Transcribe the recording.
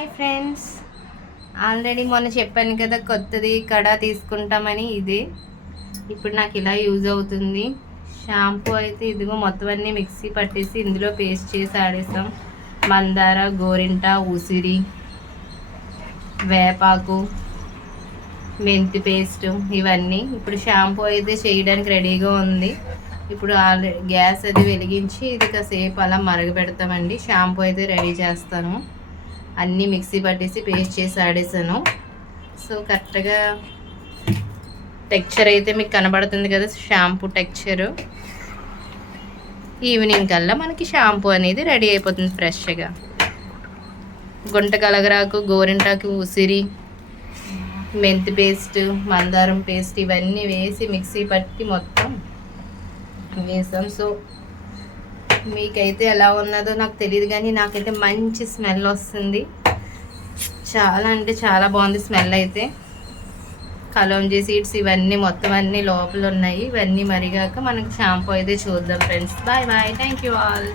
Hi friends, already మొన్న చెప్పాను కదా కొత్తది కడా తీసుకుంటామని. ఇది ఇప్పుడు నాకు ఇలా యూజ్ అవుతుంది. షాంపూ అయితే ఇదిగో మొత్తం అన్నీ మిక్సీ పట్టేసి ఇందులో పేస్ట్ చేసి ఆడేసాం. మందార, గోరింట, ఉసిరి, వేపాకు, మెంతి పేస్ట్ ఇవన్నీ. ఇప్పుడు షాంపూ అయితే చేయడానికి రెడీగా ఉంది. ఇప్పుడు ఆల్రెడీ గ్యాస్ అది వెలిగించి ఇది కాసేపు అలా మరగపెడతామండి. షాంపూ అయితే రెడీ చేస్తాను. అన్నీ మిక్సీ పట్టేసి పేస్ట్ చేసి ఆడేసాను. సో కరెక్ట్గా టెక్చర్ అయితే మీకు కనబడుతుంది కదా, షాంపూ టెక్చరు. ఈవినింగ్ కల్లా మనకి షాంపూ అనేది రెడీ అయిపోతుంది ఫ్రెష్గా. గుంట కలగరాకు, గోరింటాకు, ఉసిరి, మెంతి పేస్ట్, మందారం పేస్ట్ ఇవన్నీ వేసి మిక్సీ పట్టి మొత్తం వేసాం. సో మీకైతే ఎలా ఉన్నదో నాకు తెలియదు, కానీ నాకైతే మంచి స్మెల్ వస్తుంది. చాలా అంటే చాలా బాగుంది స్మెల్ అయితే. కలోంజీ సీడ్స్ ఇవన్నీ మొత్తం అన్నీ లోపల ఉన్నాయి. ఇవన్నీ మరిగాక మనకి షాంపూ అయితే చూద్దాం friends. Bye bye, thank you all.